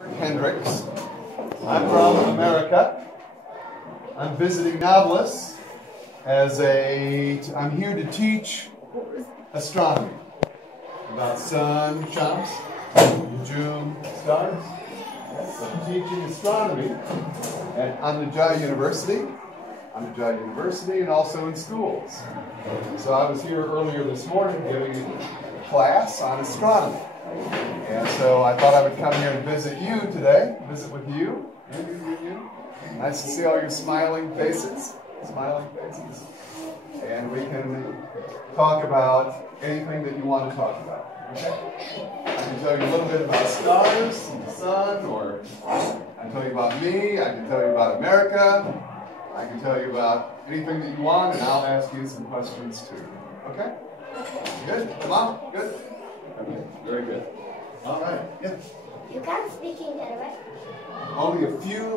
Hendricks. I'm from America. I'm visiting Nablus I'm here to teach astronomy about sun, shams, June, stars. So I'm teaching astronomy at Hendricks University, and also in schools. So I was here earlier this morning giving a class on astronomy. And so I thought I would come here and visit you today, visit with you. Nice to see all your smiling faces. And we can talk about anything that you want to talk about. Okay? I can tell you a little bit about stars and the sun, or I can tell you about me, I can tell you about America, I can tell you about anything that you want, and I'll ask you some questions too. Okay? Good? Mom? Good? Okay, very good. All right. Yeah. You can't speak in Arabic? Only a few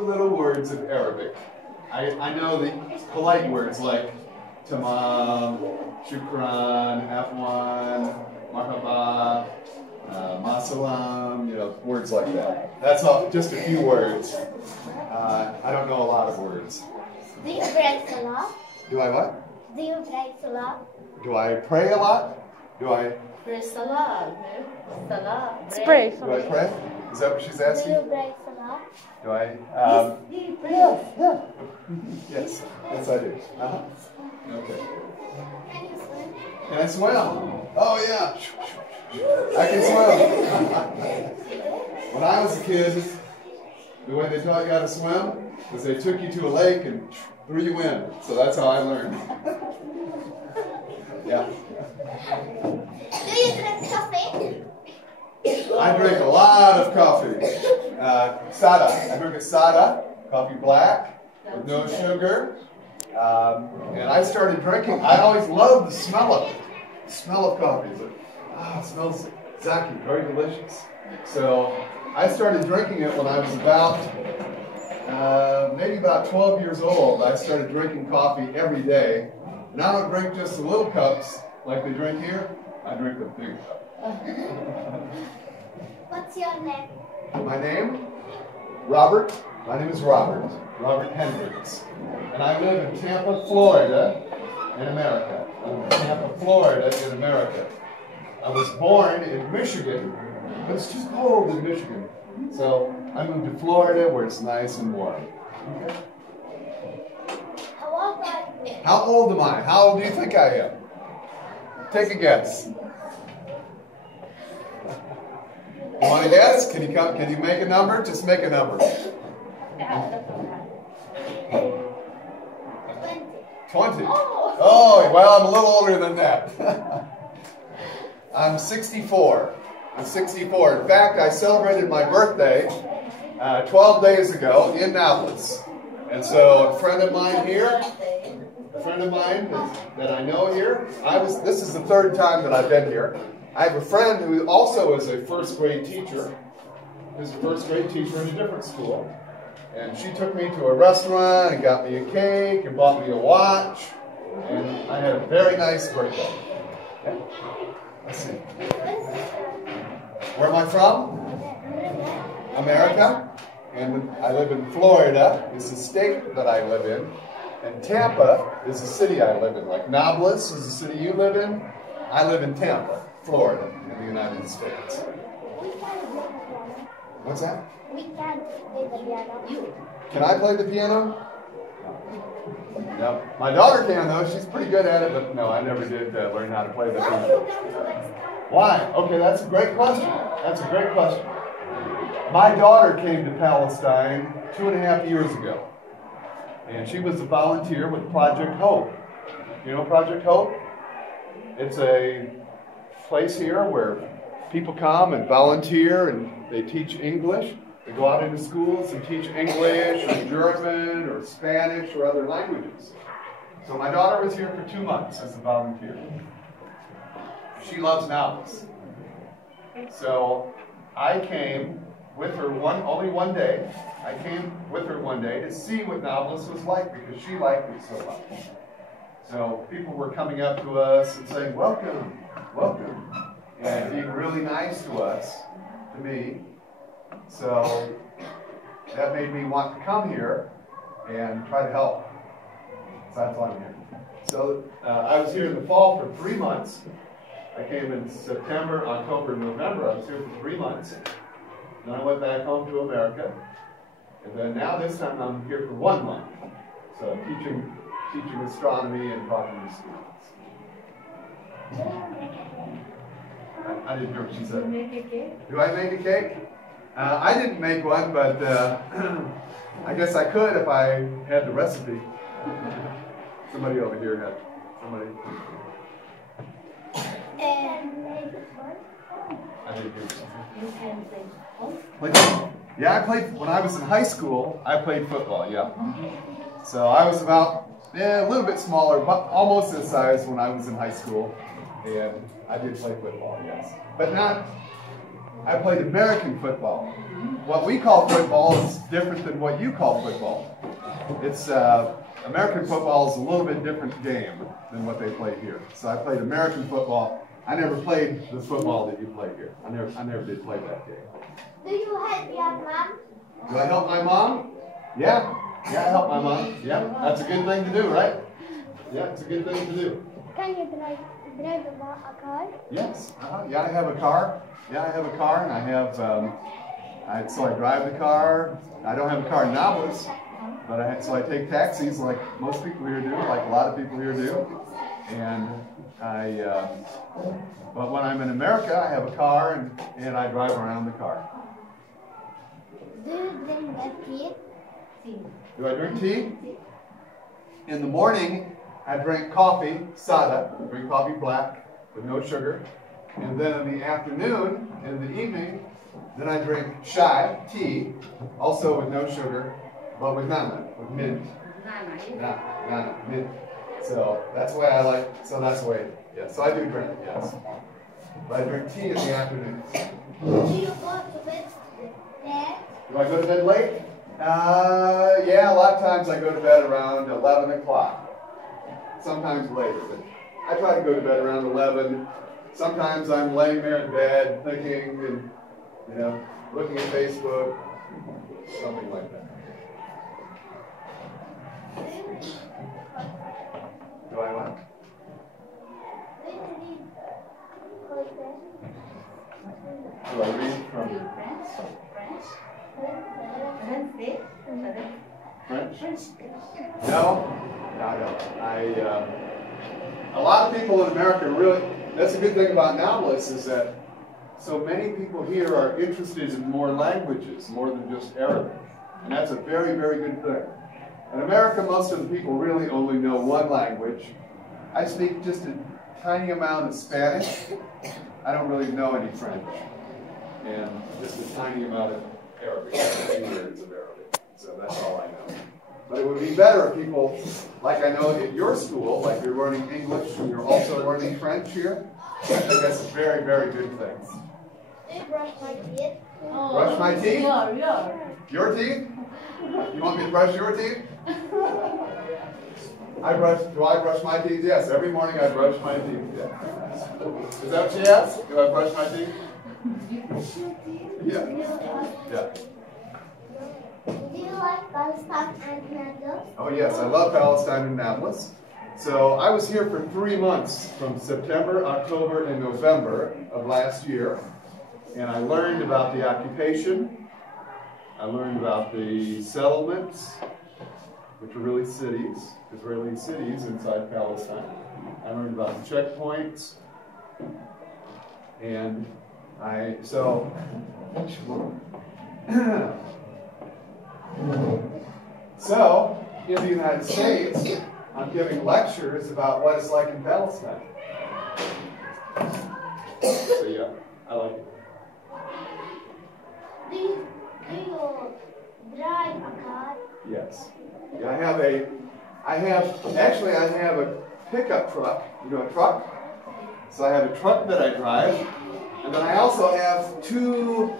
little words of Arabic. I know the polite words like tamam, shukran, afwan, marhaba, masalam, words like that. That's all, just a few words. I don't know a lot of words. Do you pray salah? Do I what? Do you pray salah? Do I pray a lot? Do I? Pray salah. Salah. Pray. Do I pray? Is that what she's asking? Do you pray salah? Do I? Do you pray? Yeah. Yes, I do. Okay. Can you swim? Can I swim? Oh yeah. I can swim. When I was a kid, the way they taught you how to swim was they took you to a lake and threw you in. So that's how I learned. Yeah. Do you drink coffee? I drink a lot of coffee. Sada. I drink a sada, coffee black, with no sugar. And I started drinking. I always loved the smell of it. The smell of coffee. It smells zaki, very delicious. So I started drinking it when I was maybe about 12 years old. I started drinking coffee every day. And I don't drink just the little cups like they drink here. I drink the big cup. What's your name? My name? Robert. My name is Robert. Robert Hendricks. And I live in Tampa, Florida, in America. I live in Tampa, Florida, in America. I was born in Michigan, but it's too cold in Michigan. So I moved to Florida where it's nice and warm. Okay. How old are you? How old am I? How old do you think I am? Take a guess. You want to guess? Can you make a number? Just make a number. 20. Oh, well, I'm a little older than that. I'm 64. I'm 64. In fact, I celebrated my birthday 12 days ago in Nablus. And so a friend of mine here, that I know here, this is the third time that I've been here. I have a friend who also is a first grade teacher. Who's a first grade teacher in a different school. And she took me to a restaurant and got me a cake and bought me a watch. And I had a very nice birthday. Okay? Let's see. Where am I from? America. And I live in Florida. It's the state that I live in. And Tampa is the city I live in. Like Nablus is the city you live in. I live in Tampa, Florida, in the United States. What's that? We can't play the piano. Can I play the piano? No. My daughter can, though. She's pretty good at it, but no, I never did learn how to play the piano. Why? Okay, that's a great question. My daughter came to Palestine 2.5 years ago, and she was a volunteer with Project Hope. You know Project Hope? It's a place here where people come and volunteer, and they teach English. They go out into schools and teach English or German or Spanish or other languages. So my daughter was here for 2 months as a volunteer. She loves Nablus. So I came with her only one day. I came with her one day to see what Nablus was like because she liked it so much. So people were coming up to us and saying, welcome, welcome, and being really nice to us. to me. So that made me want to come here and try to help. So that's why I'm here. So I was here in the fall for 3 months. I came in September, October, November. I was here for 3 months. Then I went back home to America. And then now this time I'm here for 1 month. So teaching astronomy and talking to students. I didn't hear what she said. Make a cake? Do I make a cake? I didn't make one, but I guess I could if I had the recipe. Somebody over here had somebody. I didn't hear something. You can play football? Yeah, I played when I was in high school. I played football. Yeah. So I was about a little bit smaller, but almost this size when I was in high school, and I did play football. Yes, but not. I played American football. What we call football is different than what you call football. It's American football is a little bit different game than what they play here. So I played American football. I never played the football that you play here. I never did play that game. Do you help your mom? Do I help my mom? Yeah. Yeah, I help my mom. Yeah, that's a good thing to do, right? Yeah, it's a good thing to do. Can you drive a car? Yes. Yeah, I have a car. Yeah, I have a car, and I have. So I drive the car. I don't have a car in Nablus, but so I take taxis like most people here do, like a lot of people here do, and but when I'm in America, I have a car, and I drive around the car. Do you drink tea? Do I drink tea? In the morning, I drink coffee, sada. I drink coffee black with no sugar. And then in the afternoon, in the evening, then I drink chai, tea, also with no sugar, but with nana, with mint. Nana, mint. So that's why I like, so that's the way, yeah. So I do drink it, yes. But I drink tea in the afternoon. Do you go to bed late? Do I go to bed late? Yeah, a lot of times I go to bed around 11 o'clock. Sometimes later, but I try to go to bed around 11. Sometimes I'm laying there in bed thinking and, looking at Facebook, something like that. Do I what? Do I read from French? No, I don't. A lot of people in America really, that's a good thing about Nablus is that so many people here are interested in more languages, more than just Arabic. And that's a very, very good thing. In America, most of the people really only know one language. I speak just a tiny amount of Spanish. I don't really know any French. And just a tiny amount of Arabic, a few words of Arabic. So that's all I know. But it would be better if people, like I know at your school, like you're learning English and you're also learning French here. I think that's a very, very good thing. Do you brush my teeth? Brush my teeth? Yeah. Your teeth? You want me to brush your teeth? Do I brush my teeth? Yes, every morning I brush my teeth. Yeah. Is that what she asked? Do I brush my teeth? Yeah. Yeah. Do you like Palestine and Nablus? Oh yes, I love Palestine and Nablus. So I was here for 3 months, from September, October, and November of last year. And I learned about the occupation. I learned about the settlements, which are really cities, Israeli cities inside Palestine. I learned about the checkpoints. And so in the United States, I'm giving lectures about what it's like in Palestine. So yeah, I like it. Do you drive a car? Yes. Yeah, I have a pickup truck, a truck. So I have a truck that I drive, and then I also have 2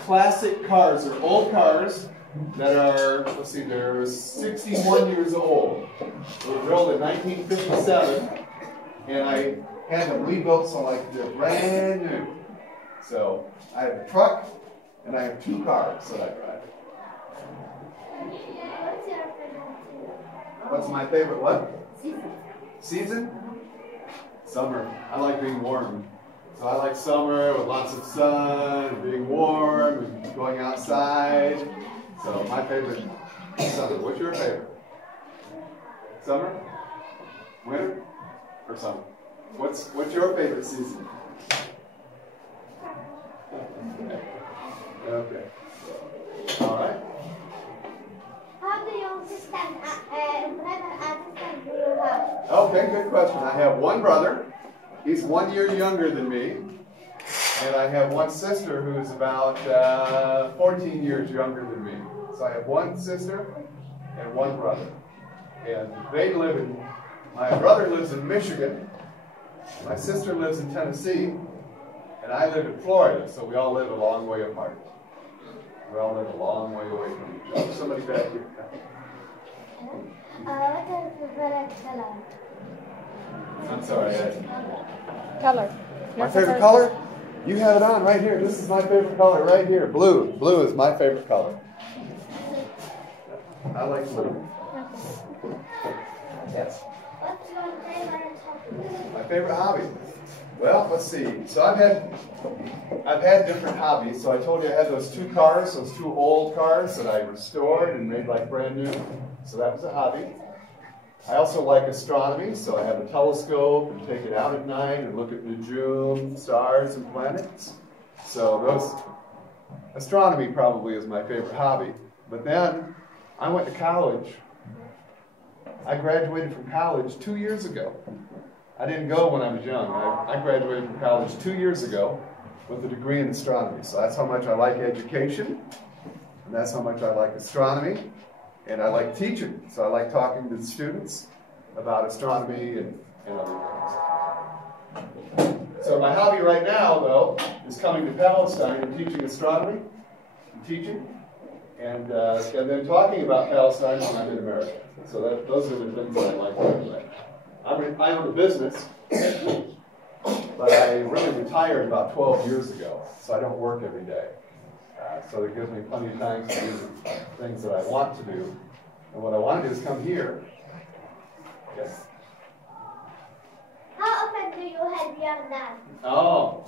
classic cars, or old cars, that are, they're 61 years old. They were built in 1957, and I had them rebuilt so like they're brand new. So I have a truck and I have 2 cars that I drive. What's your favorite? What's my favorite what? Season. Season? Summer. I like being warm. So I like summer with lots of sun, and being warm, and going outside. So my favorite is summer. What's your favorite? Summer? Winter? Or summer? What's your favorite season? Okay. All right. How do you understand brother and sister do you have? Okay, good question. I have one brother. He's 1 year younger than me. And I have one sister who's about 14 years younger than me. So I have one sister and one brother. And they live in, my brother lives in Michigan. My sister lives in Tennessee. And I live in Florida. So we all live a long way apart. We all live a long way away from each other. Somebody back here. What is your favorite color? I'm sorry. Color. My favorite color? You have it on right here. This is my favorite color right here. Blue. Blue is my favorite color. I like blue. Yes. What's your favorite hobby? My favorite hobby? Well, let's see. So I've had different hobbies. So I told you I had those 2 cars, those 2 old cars that I restored and made like brand new. So that was a hobby. I also like astronomy, so I have a telescope and take it out at night and look at Najum, stars, and planets. So astronomy probably is my favorite hobby. But then I went to college. I graduated from college 2 years ago. I didn't go when I was young. I graduated from college 2 years ago with a degree in astronomy. So that's how much I like education, and that's how much I like astronomy. And I like teaching, so I like talking to the students about astronomy and other things. So my hobby right now, though, is coming to Palestine and teaching astronomy, and then talking about Palestine when I'm in America. So those are the things that I like doing right now. I own a business, but I really retired about 12 years ago, so I don't work every day. So it gives me plenty of time to do the things that I want to do. And what I want to do is come here. Yes. How often do you help your dad? Oh,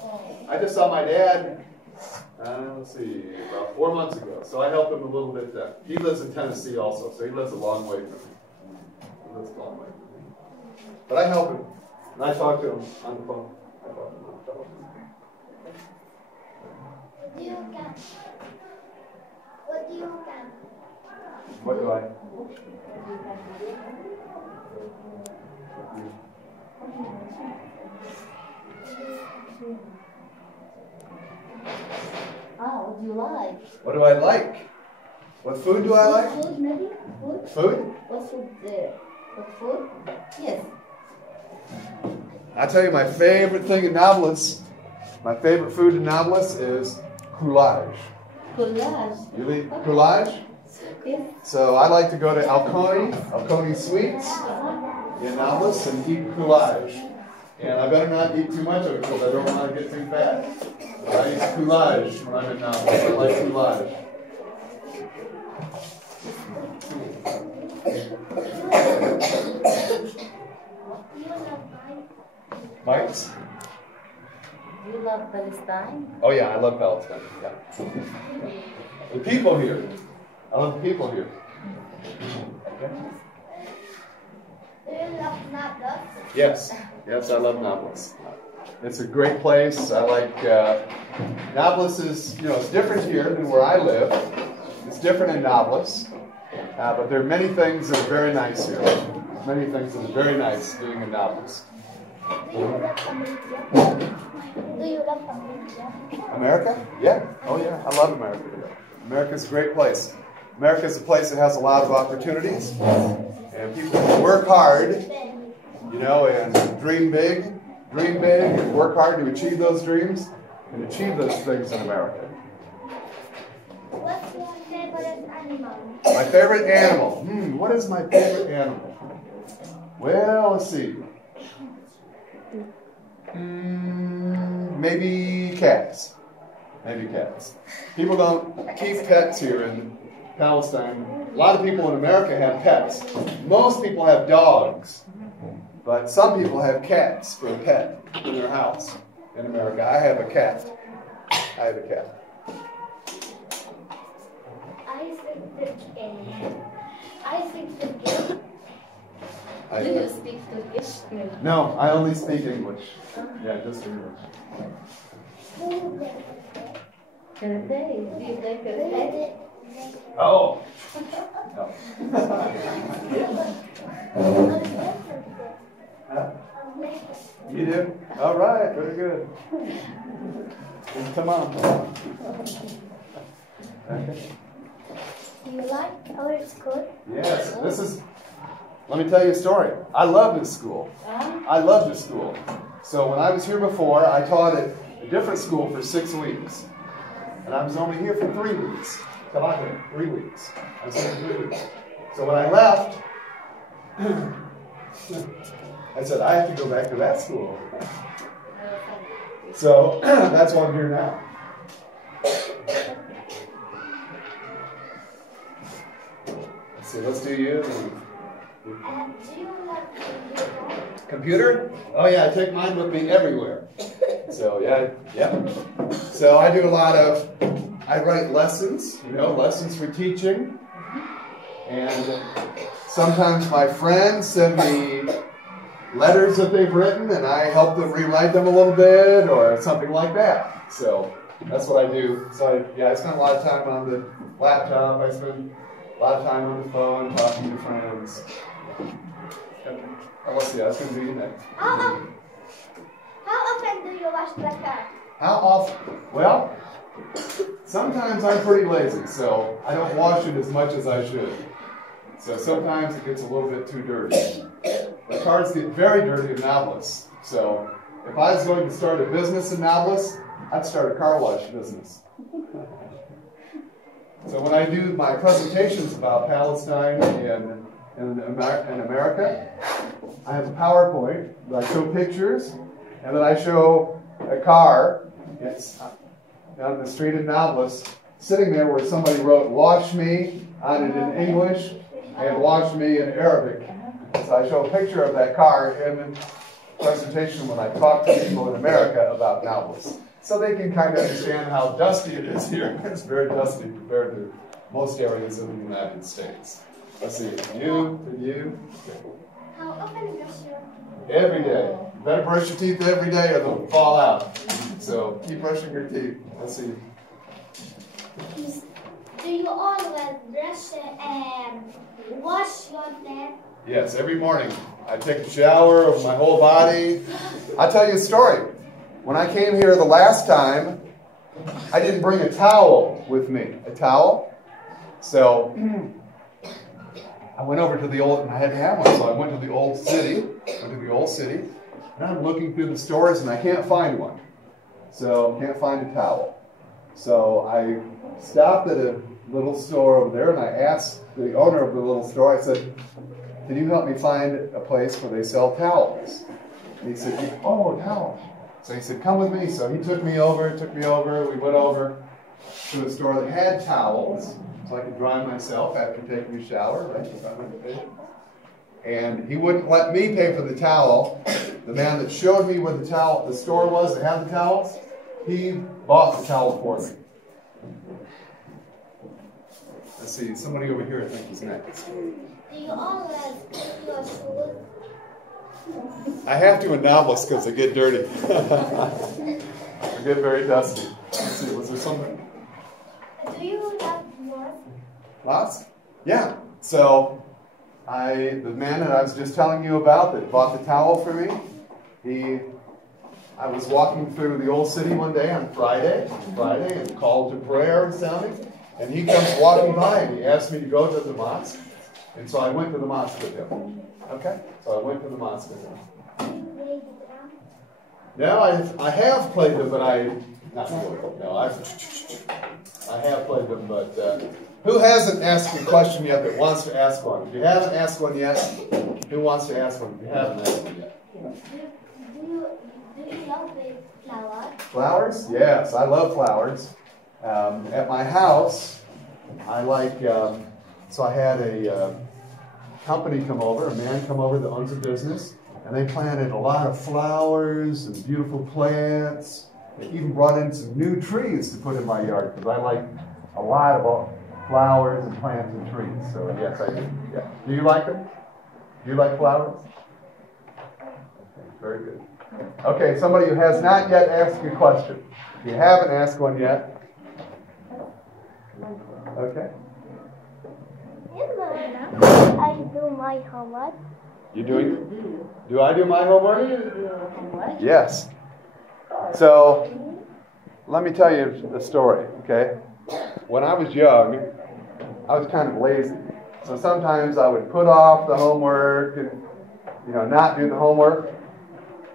I just saw my dad, let's see, about 4 months ago. So I helped him a little bit then. He lives in Tennessee also, so he lives a long way from me. He lives a long way from me. But I help him, and I talk to him on the phone. What do you can? What do you can? What do I? What do you like? What do I like? What food do I like? Food, maybe? Food? Food? What food there? What food? Yes. I'll tell you my favorite thing in Nablus. My favorite food in Nablus is goulash. Goulash. You eat goulash? Yes. So I like to go to Alconi Sweets in Nablus and eat goulash. And I better not eat too much of it because I don't want to get too fat. I eat goulash when I'm in Nablus. I like goulash. Mites? Do you love Palestine? Oh yeah, I love Palestine. Yeah. The people here. I love the people here. Do you love Nablus? Yes. Yes, I love Nablus. It's a great place. I like Nablus is, it's different here than where I live. It's different in Nablus. But there are many things that are very nice here. Many things that are very nice being in Nablus. Do you love America? Do you love America? America? Yeah. Oh, yeah. I love America. America's a great place. America's a place that has a lot of opportunities. And people can work hard, and dream big, and work hard to achieve those dreams and achieve those things in America. What's your favorite animal? My favorite animal? What is my favorite animal? Well, let's see. Maybe cats. Maybe cats. People don't keep pets here in Palestine. A lot of people in America have pets. Most people have dogs. But some people have cats for a pet in their house in America. I have a cat. I have a cat. I speak Turkish. Do you speak Turkish? No, I only speak English. Yeah, just English. Karate. Do you play karate? Oh. No. Huh? You do? All right, very good. Come on. Okay. Do you like our school? Yes, this is, let me tell you a story. I love this school. I love this school. So when I was here before, I taught at a different school for 6 weeks. And I was only here for 3 weeks. Till I came, 3 weeks. I was here for 3 weeks. So when I left, I said, I have to go back to that school. So that's why I'm here now. So let's do you. Do you like Computer? Oh yeah, I take mine with me everywhere. So yeah. So I do a lot of, I write lessons, lessons for teaching. And sometimes my friends send me letters that they've written and I help them rewrite them a little bit or something like that. So that's what I do. So I spend a lot of time on the laptop. I spend a lot of time on the phone talking to friends. Let's see, I was going to do you next. How often do you wash the car? How often? Well, sometimes I'm pretty lazy, so I don't wash it as much as I should. So sometimes it gets a little bit too dirty. The cars get very dirty in Nablus. So if I was going to start a business in Nablus, I'd start a car wash business. So when I do my presentations about Palestine and America, I have a PowerPoint that I show pictures, and then I show a car. It's down the street in Nablus, sitting there where somebody wrote "Wash me" on it in English and "Wash me" in Arabic. So I show a picture of that car in the presentation when I talk to people in America about Nablus. So they can kind of understand how dusty it is here. It's very dusty compared to most areas of the United States. Let's see, you. How often brush your Every day. You better brush your teeth every day or they'll fall out. So keep brushing your teeth. Let's see. Do you always brush and wash your teeth? Yes, every morning. I take a shower of my whole body. I'll tell you a story. When I came here the last time, I didn't bring a towel with me. A towel. So I went over to the old, and I hadn't had one, so I went to the old city. And I'm looking through the stores, and I can't find one. So can't find a towel. So I stopped at a little store over there, and I asked the owner of the little store, I said, can you help me find a place where they sell towels? And he said, oh, towels. So he said, come with me. So he took me over, we went over to a store that had towels, so I could dry myself after taking a shower, right? And he wouldn't let me pay for the towel. The man that showed me where the store was that had the towels, he bought the towel for me. Let's see, somebody over here I think is next. Do you always clean your shoes? I have to in Nablus because they get dirty. They get very dusty. Let's see, was there something? Do you love yours? Lots? Yeah. So the man that I was just telling you about that bought the towel for me, I was walking through the old city one day on Friday, and called to prayer and sounding, and he comes walking by and he asked me to go to the mosque, and so I went to the mosque with him. Okay? So I went to the mosque with him. Do you play the drum? No, I have played them, but not really. No, I have played them, but who hasn't asked a question yet that wants to ask one? If you haven't asked one yet, who wants to ask one if you haven't asked one yet? Do you love flowers? Flowers? Yes, I love flowers. At my house, I like, so I had a company come over, a man come over that owns a business, and they planted a lot of flowers and beautiful plants. They even brought in some new trees to put in my yard because I like a lot of flowers and plants and trees. So yes, I do. Yeah. Do you like them? Do you like flowers? Okay, very good. Okay, somebody who has not yet asked a question. If you haven't asked one yet. Okay. I do my homework. You doing? Do I do my homework? Yes. So, let me tell you a story, okay? When I was young, I was kind of lazy. So sometimes I would put off the homework and, not do the homework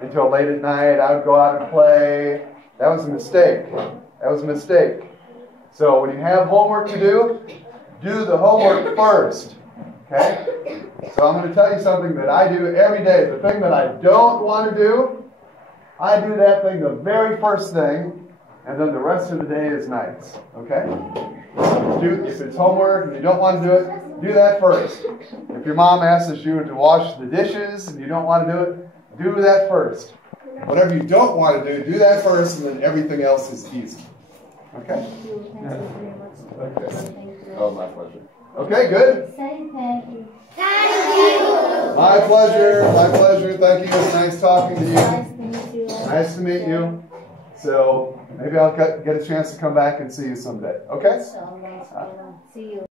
until late at night. I would go out and play. That was a mistake. That was a mistake. So when you have homework to do the homework first, okay? So I'm going to tell you something that I do every day. The thing that I don't want to do, I do that thing the very first thing, and then the rest of the day is nice, okay? If it's homework and you don't want to do it, do that first. If your mom asks you to wash the dishes and you don't want to do it, do that first. Whatever you don't want to do that first, and then everything else is easy. Okay? Thank you very much. Okay. Thank you. Oh, my pleasure. Okay, good. Say thank you. Thank you. My pleasure. My pleasure. Thank you. It's nice talking to you. Nice to meet you. Nice to meet you. So maybe I'll get a chance to come back and see you someday. Okay? Inshallah. See you.